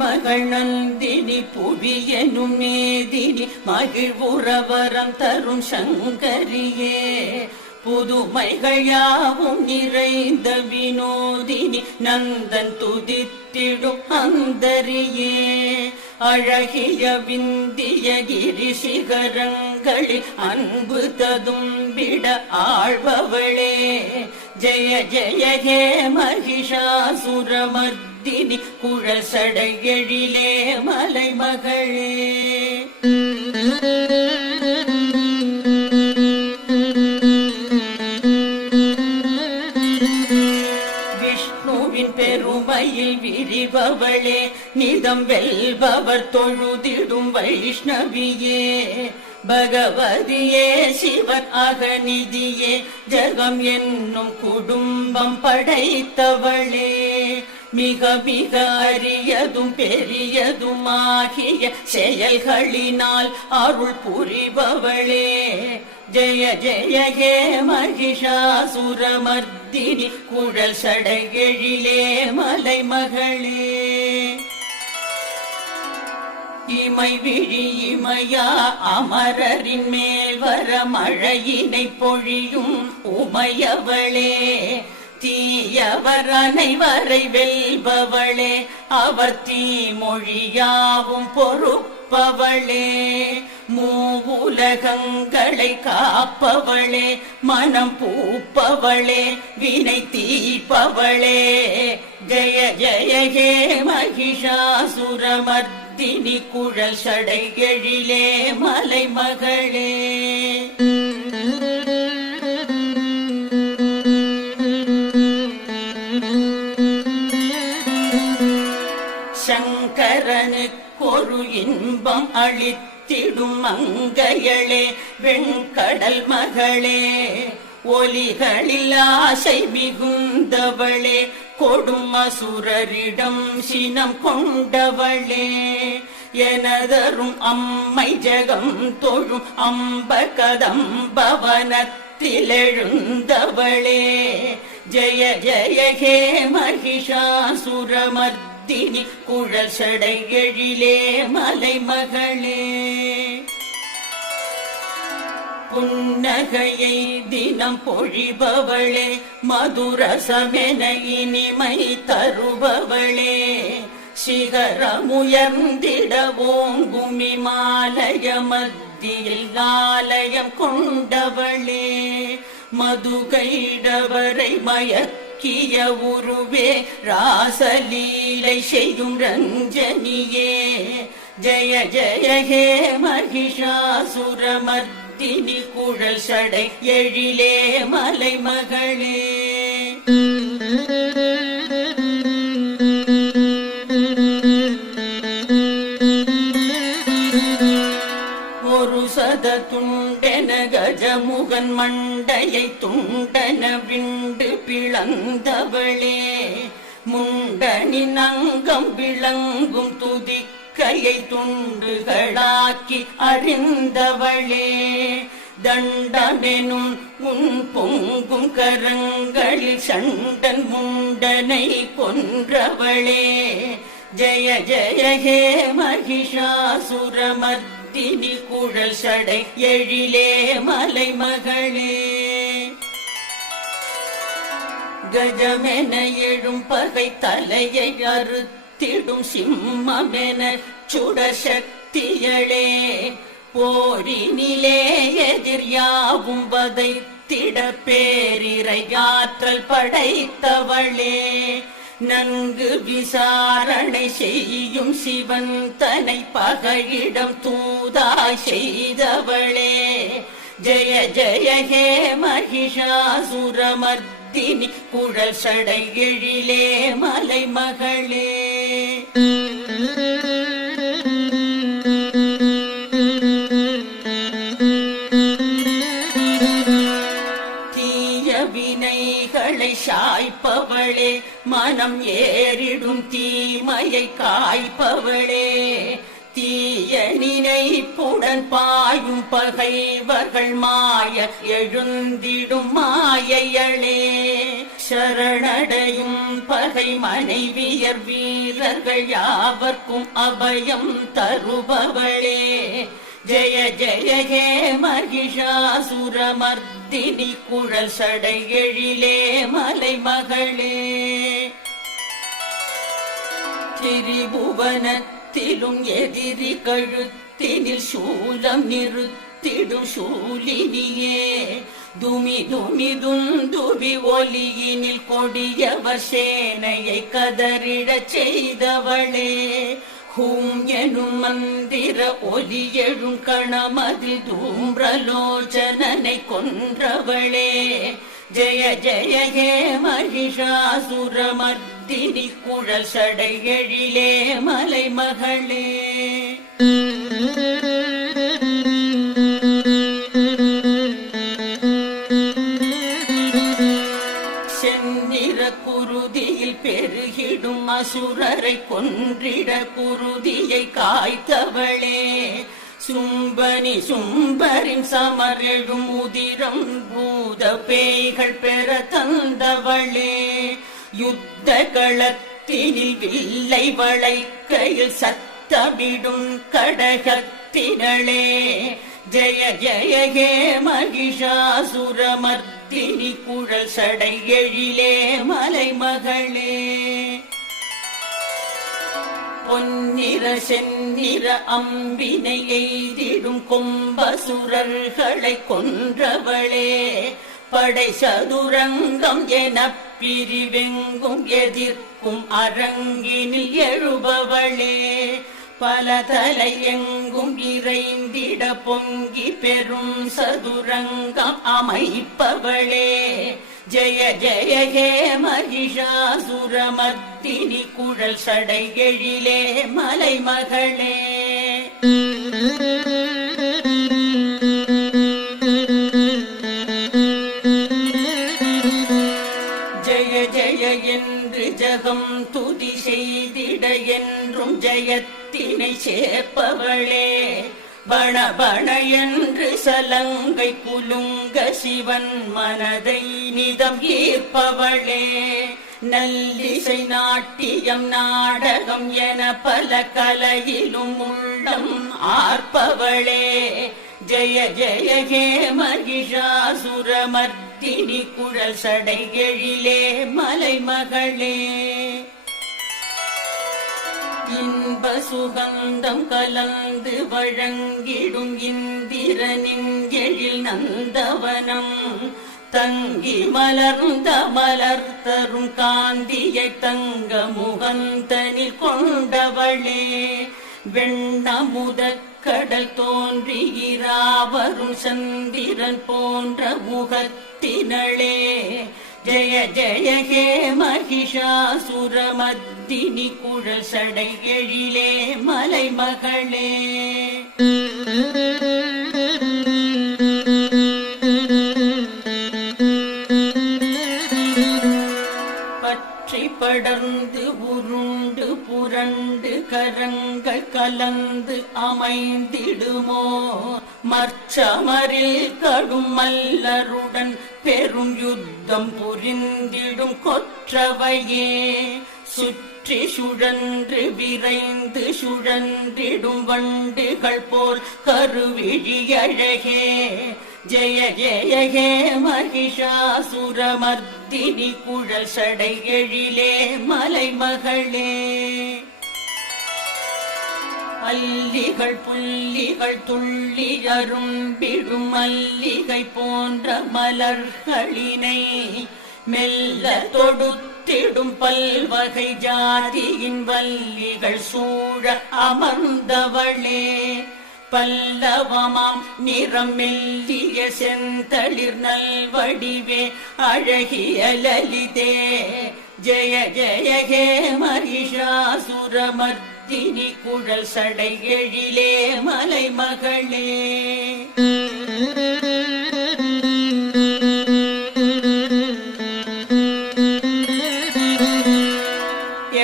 மகள் நந்தினி புவியனும் மேதினி மகிழ்வுறவரம் தரும் சங்கரியே புதுமைகள் யாவும் நிறைந்த வினோதினி நந்தன் துதித்திடும் அந்தரியே அழகிய விந்திய கிரி சிகரங்களில் அன்பு ததும்பிட ஆழ்பவளே ஜெய ஜெய ஹே மகிஷாசுரமர்தினி குழல் சடையெழிலே மலைமகளே. பெருமையில் விரிபவளே நிதம் வெல்பவர் தொழுதிடும் வைஷ்ணவியே பகவதியே சிவன் அகநிதியே ஜகம் என்னும் குடும்பம் படைத்தவளே மிக மிக அரியதும் பெரியதுமாகிய செயல்களினால் அருள் புரிபவளே ஜெய ஜெய ஹே மகிஷாசுரமர்தினி குழல் சடையெழிலே மலைமகளே. இமை விழி இமையா அமரரின் மேல் வர மழையினை பொழியும் உமையவளே தீயவர் அனைவரை வெல்பவளே அவர் தீமொழியாவும் பொறுப்பவளே மூவுலகங்களை காப்பவளே மனம் பூப்பவளே வினை தீர்ப்பவளே ஜெய ஜெய ஹே மகிஷாசுரமர்தினி குழல் சடையெழிலே மலைமகளே. சங்கரனுக்கொரு இன்பம் அளித்திடும் மங்கையளே வெண்கடல் மகளே ஒலிகளில் ஆசை மிகுந்தவளே கொடும் அசுரரிடம் சினம் கொண்டவளே எனதரும் அம்மை ஜகம் தொழும் அம்ப கதம்பவனத்திலெழுந்தவளே ஜெய ஜெய ஹே மகிஷாசுரமர்தினி குழல் சடையெழிலே மலைமகளே. புன்னகையை தினம் பொழிபவளே மதுரசமென இனிமை தருபவளே சிகரமுயர்ந்திட ஓங்கும் இமாலய மத்தியில் ஆலயம் கொண்டவளே மதுகைடவரை மயக்கிய உருவே ராசலீலை செய்யும் ரஞ்சனியே ஜெய ஜெய ஹே மகிஷாசுரமர்தினி குழல் சடையெழிலே மலைமகளே. ஒரு சத துண்டென கஜமுகன் மண்டையை துண்டன விண்டு பிளந்தவளே முண்டனின் அங்கம் விளங்கும் துதிக்கையை துண்டுகளாக்கி அறிந்தவளே தண்டமெனும் உன் பொங்கும் கரங்களில் சண்டன் முண்டனை கொன்றவளே ஜெய ஜெய ஹே மகிஷாசுரமர்தினி குழல் சடையெழிலே மலைமகளே. கஜமென எழும் பகை தலையை அறுத்திடும் சிம்மமென சுடசக்தியளே போரினிலே எதிர் யாவும் வதைத்திட பேரிரையாற்றல் படைத்தவளே நன்கு விசாரணை செய்யும் சிவன் தனை பகையிடம் தூதாய் செய்தவளே ஜெய ஜெய ஹே மகிஷாசுரமர்தினி குழல் சடையெழிலே மலைமகளே. வினைகளை சாய்ப்பவளே மனம் ஏறிடும் தீமையை காய்ப்பவளே தீய நினைப்புடன் பாயும் பகைவர்கள் மாய எழுந்திடும் மாயையளே சரணடையும் பகை மனைவியர் வீரர்கள் யாவர்க்கும் அபயம் தருபவளே ஜெய ஜெய ஹே மகிஷாசுரமர்த்தினி குழல் சடை எழிலே மலைமகளே திரிபுவனத்திலும் எதிரி கழுத்தினில் சூலம் நிறுத்திடும் சூலினியே துமி துமி துந்துபி ஒலியினில் கொடியவர் சேனையை கதறிடச் செய்தவளே ஹூம் எனும் மந்திர ஒலி எழும் கணமது தூம்ரலோச்சனனை கொன்றவளே ஜெய ஜெய ஹே மகிஷாசுரமர்த்தினி குழல் சடை எழிலே மலைமகளே செந்நிற குருதியில் பெருகிடும் அசுரரை கொன்றிட குருதியை காய்த்தவளே சும்பனி சும்பரின் சமரெழும் உதிரம் பூத பேய்கள் பெற தந்தவளே யுத்த களத்தினில் வில்லை வளைக்கையில் சத்தமிடும் கடகத்தினளே ஜெய ஜெய ஹே மகிஷாசுரமர்த்தினி குழல் சடை எழிலே மலைமகளே பொன்னிற செந்நிற அம்பினை எய்திடும் கொம்பசுரர்களை கொன்றவளே படை சதுரங்கம் என பிரிவெங்கும் எதிர்க்கும் அரங்கினில் எழுபவளே பல தலை எங்கும் இறைந்திட பொங்கி பெரும் சதுரங்கம் அமைப்பவளே ஜெய ஜெய ஹே மகிஷாசுரமர்த்தினி குழல் சடை எழிலே மலைமகளே ஜெய ஜெய என்று ஜகம் துதி செய்திட என்றும் ஜெயத்தினை சேர்ப்பவளே பண பண என்று சலங்கை குலுங்க சிவன் மனதை நிதம் ஈர்ப்பவளே நல்லிசை நாட்டியம் நாடகம் என பல கலையிலும் உள்ளம் ஆர்ப்பவளே ஜெய ஜெய ஹே மகிஷாசுரமர்த்தினி குழல் சடை எழிலே மலைமகளே இன்ப சுகந்தம் கலந்து வழங்கிடும் இந்திரனின் எழில் நந்தவனம் தங்கி மலர்ந்த மலர் தரும் காந்தியை தங்க முகந்தனில் கொண்டவளே வெண்ணமுத கடல் தோன்றி இராவரும் சந்திரன் போன்ற முகத்தினளே ஜெய ஜெய ஹே மகிஷாசுரமர்த்தினி குழல் சடை எழிலே மலைமகளே பற்றி படர்ந்து உருண்டு புரண்டு கரங்கள் கலந்து அமைந்திடுமோ மற்சமரில் கடும் மல்லருடன் பெரும் யுத்தம் புரிந்திடும் கொற்றவையே சுற்றி சுழன்று விரைந்து சுழன்றிடும் வண்டுகள் போல் கருவிழி அழகே ஜெய ஜெய ஹே மகிஷாசுரமர்த்தினி குழல் சடை எழிலே மலைமகளே அல்லிகள் புள்ளிகள் துள்ளி அரும்பிடும் மல்லிகை போன்ற மலர்களினை மெல்ல தொடுத்திடும் பல்வகை ஜாதியின் வல்லிகள் சூழ அமர்ந்தவளே பல்லவமாம் நிறம் மெல்லிய செந்தளிர் நல்வடிவே அழகிய லலிதே ஜெய ஜெய ஹே மகிஷாசுரமர்த்தினி குழல் சடை எழிலே மலைமகளே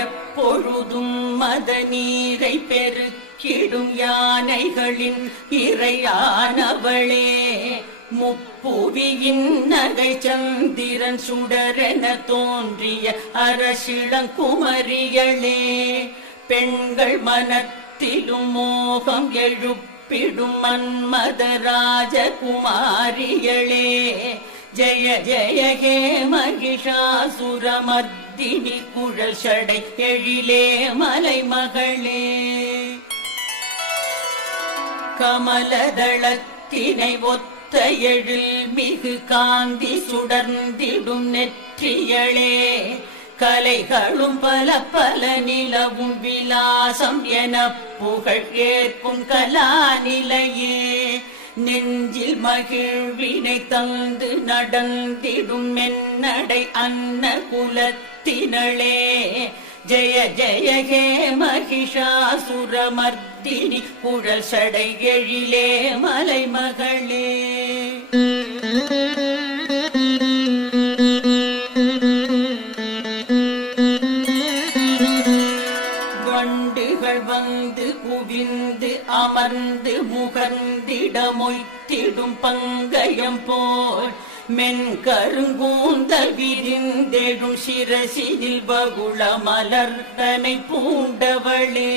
எப்பொழுதும் மத நீரை பெருக்கிடும் யானைகளின் இறையானவளே முப்புவியின் நகை சந்திரன் சுடரென தோன்றிய அரசிளங்குமரிகளே, பெண்கள் மனத்திலும் மோகம் எழுப்பிடும் மன்மத ராஜகுமாரிகளே, ஜெய ஜெய ஹே மகிஷாசுரமர்த்தினி குழல் சடை எழிலே மலைமகளே. கமலதளத்தினை ஒத்த எழில் மிகு காந்தி சுடர்ந்திடும் நெற்றியளே, கலைகளும் பல பல நிலவும் விலாசம் என புகழ் கேட்கும் கலாநிலையே, நெஞ்சில் மகிழ்வினை தந்து நடந்திடும் மென்னடை அன்ன குலத்தினளே, ஜெய ஜெய ஹே மகிஷாசுரமர்த்தினி குழல் சடை எழிலே மலைமகளே. வண்டுகள் வந்து குவிந்து அமர்ந்து முகர்ந்திட மொய்த்திடும் பங்கயம் போல், மென்கருங்கூந்தல் விரிந்தெழும் சிரசினில் பகுள மலர்தனை பூண்டவளே,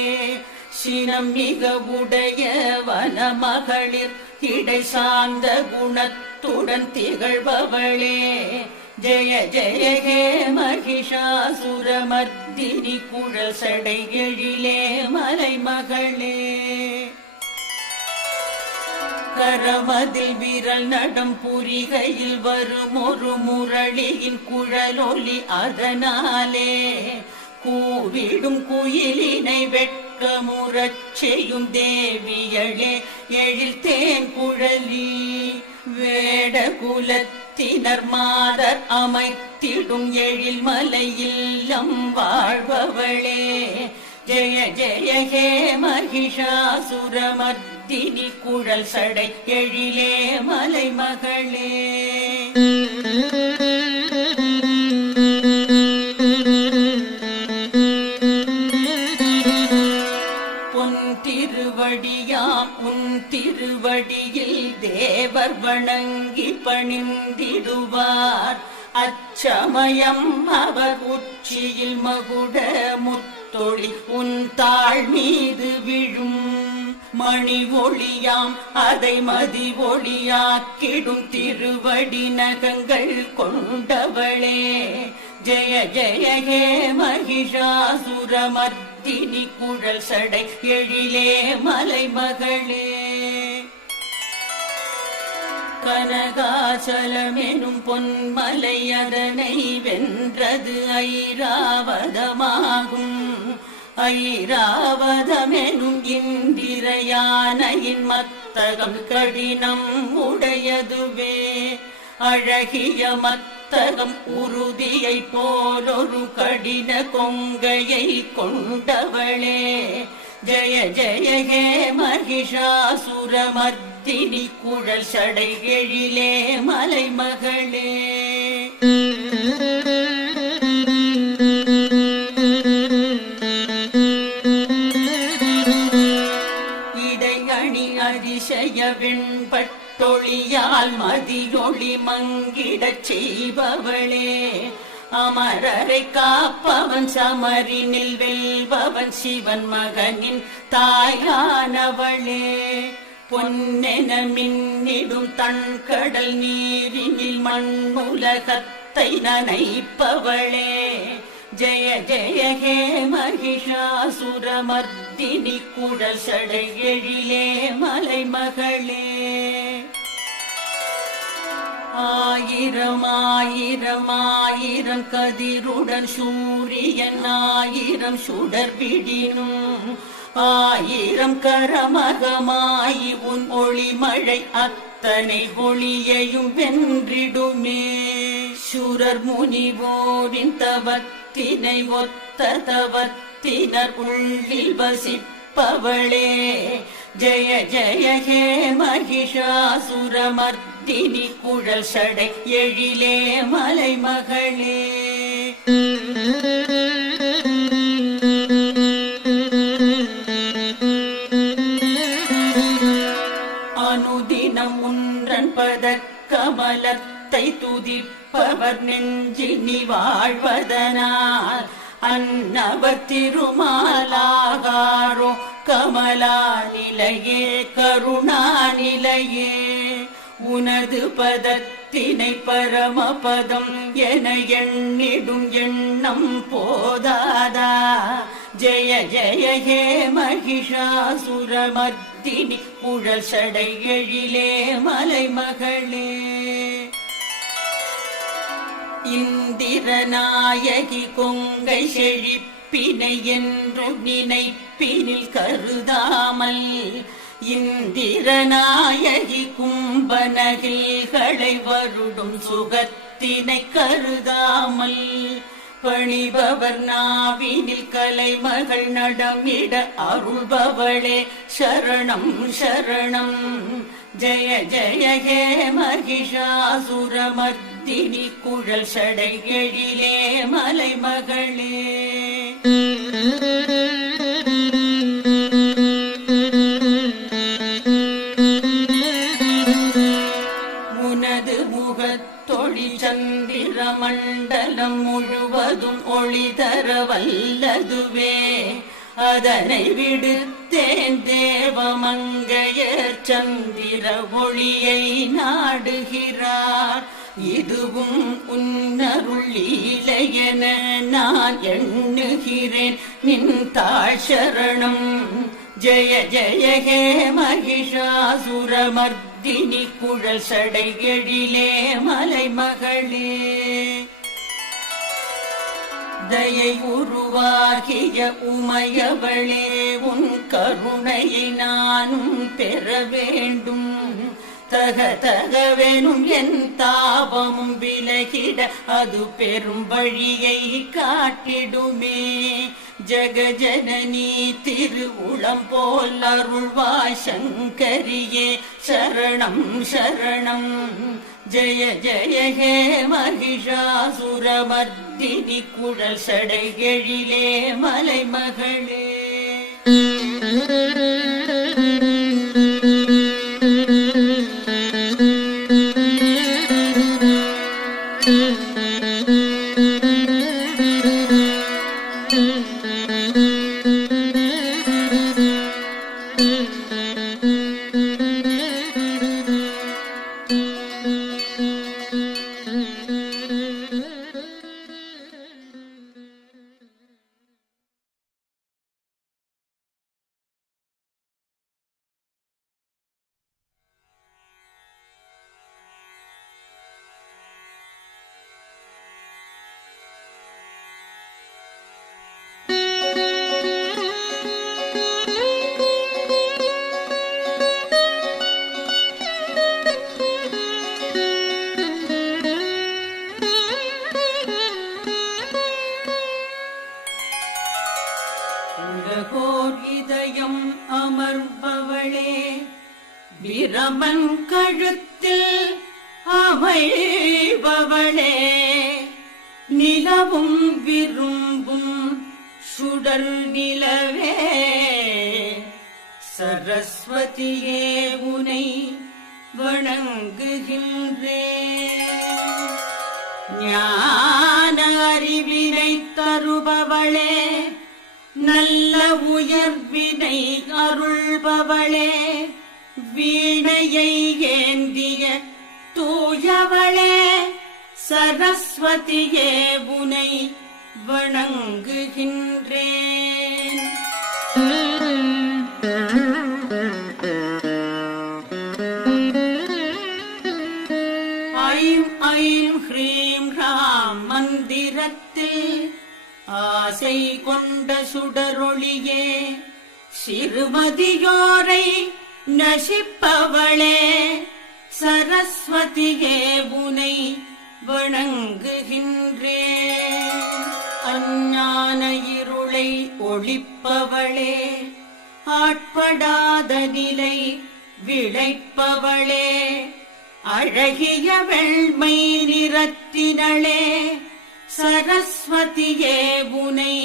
சினம் மிக உடைய வனமகளிர் இடை சார்ந்த குணத்துடன் திகழ்பவளே, ஜெய ஜெய ஹே மகிஷாசுரமர்த்தினி குழல் சடை எழிலே மலைமகளே. கரமதில் விரல் நடம் புரிகையில் வரும் ஒரு முரளியின் குழலொலி, அதனாலே கூவிடும் குயிலினை வெட்கமுறச் செய்யும் தேவியளே எழில் தேன் குழலி, வேட குலத்தினர் மாதர் அமைத்திடும் எழில் மலையில்லம் வாழ்பவளே, ஜெய ஜெய ஹே மகிஷாசுரமர்த்தினி குழல் சடை எழிலே மலைமகளே. பொன் திருவடியாம் உன் திருவடியில் தேவர் வணங்கி பணிந்திடுவார், அச்சமயம் அவர் உச்சியில் மகுட முத்தொளி உன் தாழ் மீது விழும், மணி ஒளியாம் அதை மதி ஒளியாக்கிடும் திருவடி நகங்கள் கொண்டவளே, ஜெய ஜெய ஹே மகிஷாசுரமர்த்தினி குழல் சடை எழிலே மலைமகளே. கனகாச்சலமெனும் பொன்மலை அதனை வென்றது ஐராவதமாகும், ஐராவதமெனும் இந்திரயானையின் மத்தகம் கடினம் உடையதுவே, அழகிய மத்தகம் உறுதியை போலொரு கடின கொங்கையை கொண்டவளே, ஜெய ஜெய ஹே மகிஷாசுரமர்த்தினி குழல் சடை எழிலே மலைமகளே. இடையணி அதிசய வெண்பட்டொளியால் மதியொளி மங்கிடச் செய்பவளே, அமரரை காப்பவன் சமரினில் வெல்பவன் சிவன் மகனின் தாயானவளே, பொன்னென மின்னிடும் தன்கடல் நீரினில் மண்ணுலகத்தை நனைப்பவளே, ஜெய ஜெய ஹே மகிஷாசுரமர்த்தினி குழல் சடை எழிலே மலைமகளே. ஆயிரம் ஆயிரம் ஆயிரம் கதிருடன் சூரியன் ஆயிரம் சுடர் விடினும், ஆயிரம் கரமகமாயி உன் ஒளிமழை அத்தனை ஒளியையும் வென்றிடுமே, சுரர் முனிவோரின் தவத்தினை ஒத்த தவத்தினர் உள்ளில் வசிப்பவளே, ஜெய ஜெய ஹே மகிஷாசுரமர்த்தினி குழல் சடை எழிலே மலைமகளே. அனுதினம் உன்றன் பதக் அன்னவர் திருமாலாகாரோ கமலா நிலையே கருணா நிலையே உனது பதத்தினை பரமபதம் என எண்ணிடும் எண்ணம் போதாதா ஜெய ஜெய ஹே மகிஷாசுரமர்த்தினி குழல் சடை எழிலே மலைமகளே இந்திரநாயகி கொங்கை செழிப்பினை என்று நினைப்பினில் கருதாமல் இந்திரநாயகி கும்பநகில்களை வருடும் சுகத்தினை கருதாமல் பணிபவர் நாவினில் கலைமகள் நடமிட அருள்பவளே சரணம் சரணம் ஜெய ஜெய ஹே மகிஷாசுரமர்த்தினி குழல் சடை எழிலே மலைமகளே உனது முகத்தொழி சந்திர மண்டலம் முழுவதும் ஒளி தர வல்லதுவே அதனை விடுத்தேன் தேவமங்கையர் சந்திர ஒளியை நாடுகிறார் இதுவும் உன்னருள் லீலையென நான் எண்ணுகிறேன் நின் தாழ் சரணம் ஜெய ஜெய ஹே மகிஷாசுரமர்த்தினி குழல் சடை எழிலே மலைமகளே தயை உருவாகிய உமையவளே உன் கருணையை நானும் பெற வேண்டும் தக தகவெனும் என் தாபமும் விலகிட அது பெரும் வழியை காட்டிடுமே ஜகஜனனி திருவுளம் போல் அருள்வாய் சங்கரியே சரணம் சரணம் ஜெய ஜெய ஹே மகிஷாசுரமர்த்தினி குழல் சடை எழிலே மலைமகளே இதயம் அமர்பவளே பிரமன் கழுத்தில் அமைபவளே நிலவும் விரும்பும் சுடர் நிலவே சரஸ்வதியே உனை வணங்குகின்றேன் ஞான அறிவினை தருபவளே நல்ல உயர்வினை அருள்பவளே வீணையை ஏந்திய தூயவளே சரஸ்வதியே உனை வணங்குகின்றேன் ஐம் ஐம் ஹ்ரீம் ராம் மந்திரத்தில் ஆசை கொண்ட சுடரொளியே சிறுமதியோரை நசிப்பவளே சரஸ்வதியே உனை வணங்குகின்றேன் அஞ்ஞான இருளை ஒளிப்பவளே ஆட்படாத நிலை விளைப்பவளே அழகிய வெண்மை நிறத்தினளே சரஸ்வதியே உனை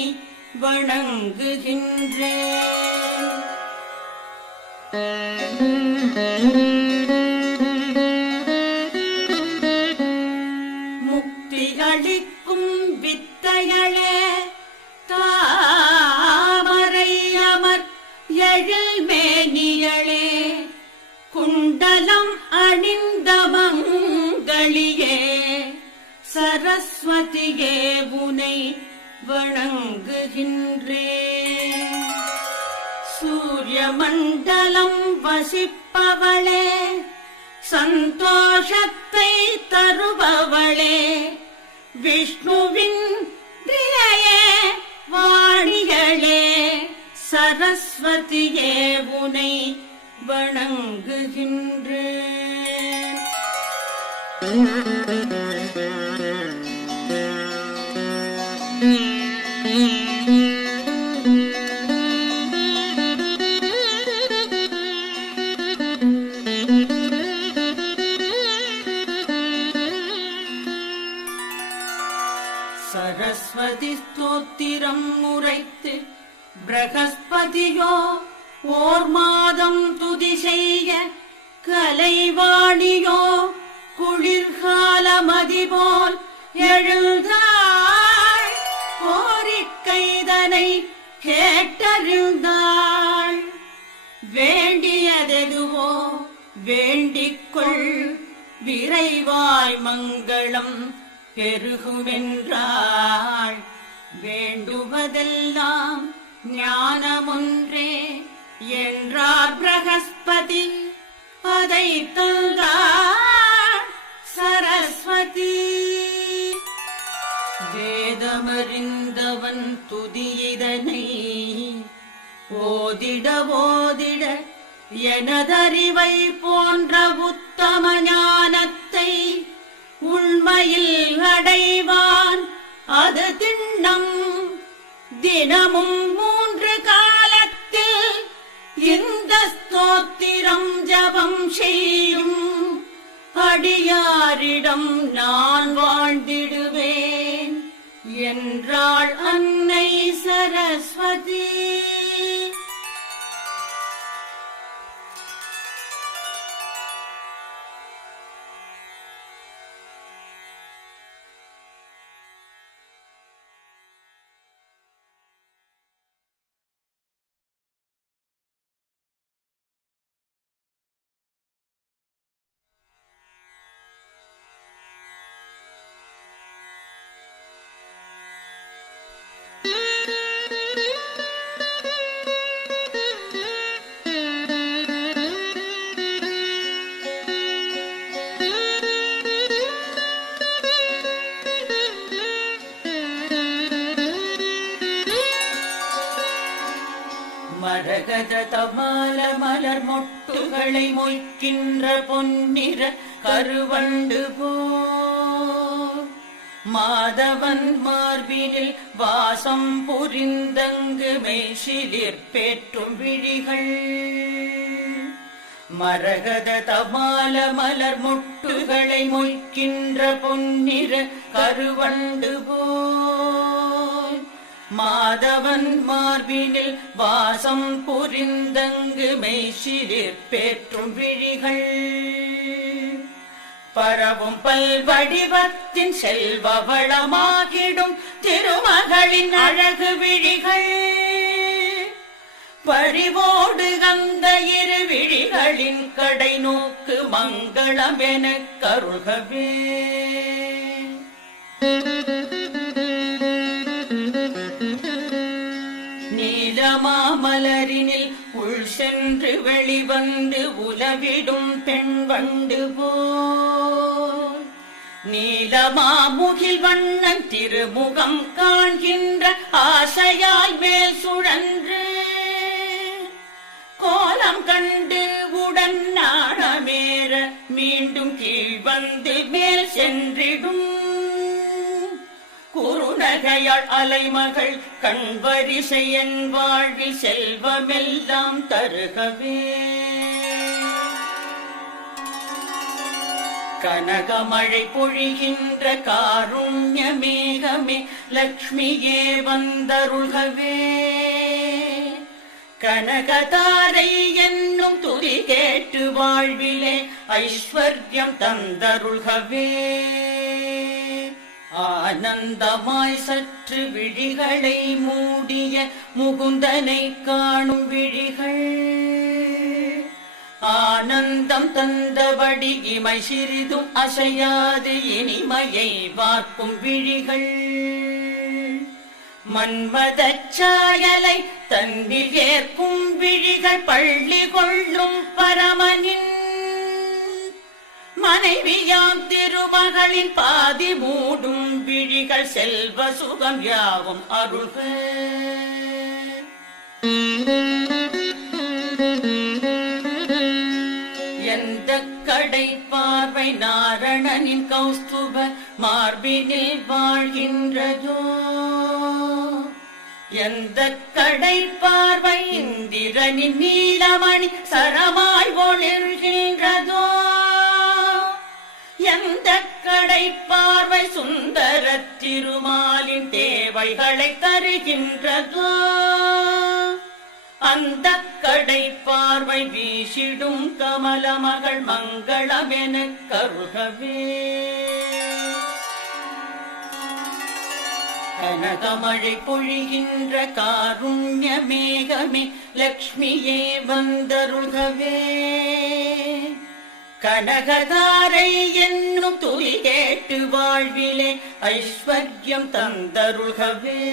வணங்குகின்றேன் முக்தி அளிக்கும் வித்தையளே சரஸ்வதியே உனை வணங்குகின்றேன். சூரிய மண்டலம் வசிப்பவளே, சந்தோஷத்தை தருபவளே, விஷ்ணுவின் பிரியையே வாணிகளே, சரஸ்வதியே உனை வணங்குகின்றேன். சரஸ்வதி ஸ்தோத்திரம் உரைத்து பிரகஸ்பதியோ ஓர் மாதம் துதி செய்ய, கலைவாணியோ குளிர்காலமதி போல் எழுந்தாள். கோரிக்கைதனை கேட்டறிந்தாள். வேண்டியதெதுவோ வேண்டிக்கொள், விரைவாய் மங்களம் பெருகுமென்றாள். வேண்டுவதெல்லாம் ஞானமொன்றே என்றார் பிரகஸ்பதி. அதை தந்தாள் சரஸ்வதி. வேதமறிந்தவன் துதியிதனை ஓதிட ஓதிட எனதறிவை போன்ற உத்தம ஞானத்தை உண்மையில் அடைவான். அது திண்ணம் தினமும் 3 காலத்தில் இந்த ஸ்தோத்திரம் ஜபம் செய்யும் அடியாரிடம் நான் வாழ்ந்திடுவேன் என்றாள் அன்னை சரஸ்வதி. மரகத தமால மலர் மொட்டுகளை மொய்க்கின்ற பொன்னிற கருவண்டு போல் மாதவன் மார்பினில் வாசம் புரிந்தங்கு மெய்சிலிர் பேற்றும் விழிகள். மரகத தமால மலர் மொட்டுகளை மொய்க்கின்ற பொன்னிற கருவண்டு போல் மாதவன் மார்பினில் வாசம் புரிந்தங்கு மெய்சிலிர் பேற்றும் விழிகள். பரவும் பல்வடிவத்தின் செல்வ வளமாகிடும் திருமகளின் அழகு விழிகள். பரிவோடு அந்த 2 விழிகளின் கடை நோக்கு மங்களம் எனக் கருள்கவே. நீலமாமலரினில் உள் சென்று வெளிவந்து உலவிடும் பெண் வண்டு போல் நீலமாமுகில் வண்ணன் திருமுகம் காண்கின்ற ஆசையாய் மேல் சுழன்று கோலம் கண்டு உடன் நாணமேற மீண்டும் கீழ் வந்து மேல் சென்றிடும். குறுநகையாள் அலைமகள் கண்வரிசை என் வாழ்வில் செல்வமெல்லாம் தருகவே. கனகமழை பொழிகின்ற காருண்ய மேகமே லக்ஷ்மியே வந்தருள்கவே. கனகதாரை என்னும் துதி கேட்டு வாழ்விலே ஐஸ்வர்யம் தந்தருள்கவே. ஆனந்தமாய் சற்று விழிகளை மூடிய முகுந்தனை காணும் விழிகள் ஆனந்தம் தந்தபடி இமை சிறிதும் அசையாது இனிமையை பார்க்கும் விழிகள் மன்மதச் சாயலை தன்னில் ஏற்கும் விழிகள் பள்ளி கொள்ளும் பரமனின் மனைவியாம் திருமகளின் பாதி மூடும் விழிகள் செல்வ சுகம் யாவும் அருள்க. எந்த கடை பார்வை நாரணனின் கௌஸ்துப மார்பினில் வாழ்கின்றதோ, எந்த கடை பார்வை இந்திரனின் நீலமணி சரமாய் ஒளிர்கின்றதோ, எந்த கடை பார்வை சுந்தர திருமாலின் தேவைகளை தருகின்றதோ, அந்த கடை பார்வை வீசிடும் கமல மகள் மங்களமென கருகவே. கனகமழை பொழிகின்ற காருண்ய மேகமே லக்ஷ்மியே வந்தருள்கவே. கனகதாரை என்னும் துதி கேட்டு வாழ்விலே ஐஸ்வர்யம் தந்தருள்கவே.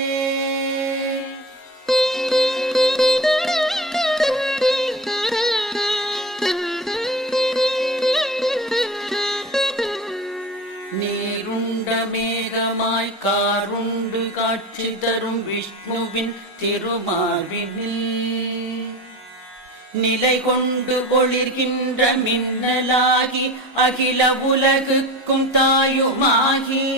நீருண்ட மேகமாய் காருண்டு காட்சி தரும் விஷ்ணுவின் திருமார்பினில் நிலை கொண்டு ஒளிர்கின்ற மின்னலாகி அகில உலகுக்கும் தாயுமாகி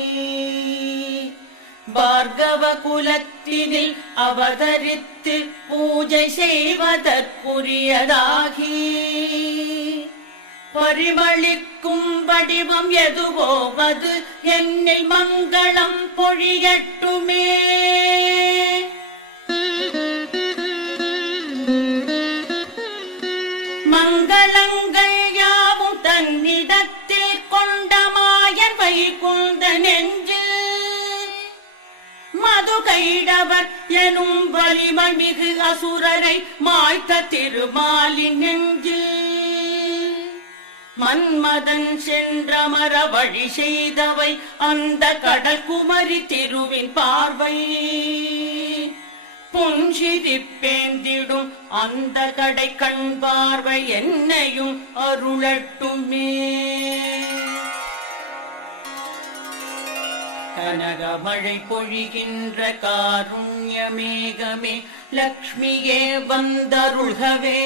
பார்கவ குலத்தினில் அவதரித்து பூஜை செய்வதற்குரியதாகி பரிமளிக்கும் வடிவம் எதுவோ அது என்னில் மங்களம் பொழியட்டுமே. மங்களங்கள் யாவும் தன்னிடத்தில் கொண்ட மாயன் வைகுந்த நெஞ்சில் மது கைடவர் எனும் வலிமை மிகு அசுரரை மாய்த்த திருமாலின் நெஞ்சில் மன்மதன் சென்றமர வழி செய்தவை அந்த கடல் குமரி திருவின் பார்வை புஞ்சிரிப்பேந்திடும் அந்த கடை கண் பார்வை என்னையும் அருளட்டுமே. கனகமழை பொழிகின்ற காருண்ய மேகமே லக்ஷ்மியே வந்தருள்கவே.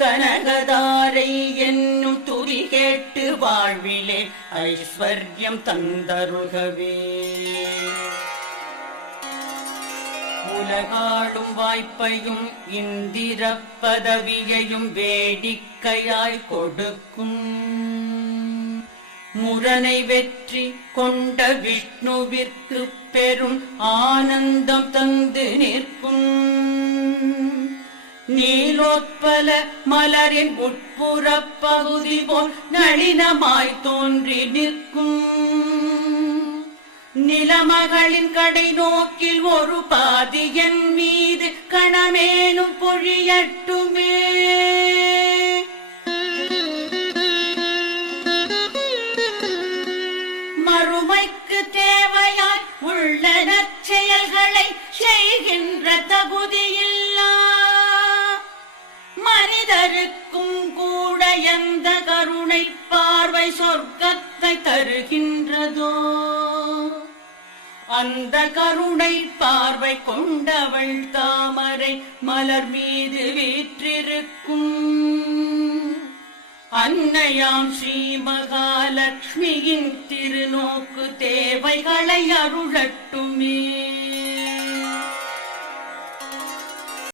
கனகதாரை என்னும் துதி கேட்டு வாழ்விலே ஐஸ்வர்யம் தந்தருள்கவே. உலகாளும் வாய்ப்பையும் இந்திர பதவியையும் வேடிக்கையாய் கொடுக்கும் முரனை வெற்றி கொண்ட விஷ்ணுவிற்கு பெரும் ஆனந்தம் தந்து நிற்கும் நீலோத்பல மலரின் உட்புற பகுதி போல் நளினமாய் தோன்றி நிற்கும் நிலமகளின் கடை நோக்கில் ஒரு பாதியன் மீது கணமேனும் பொழியட்டுமே. மறுமைக்கு தேவையாய் உள்ள நற்செயல்களை செய்கின்ற தகுதியில்லா மனிதருக்கும் கூட எந்த கருணை பார்வை சொர்க்கத்தை தருகின்றதோ, அந்த கருணை பார்வை கொண்டவள் தாமரை மலர் மீது வீற்றிருக்கும் அன்னையாம் ஸ்ரீ மகாலட்சுமியின் திருநோக்கு தேவைகளை அருளட்டுமே.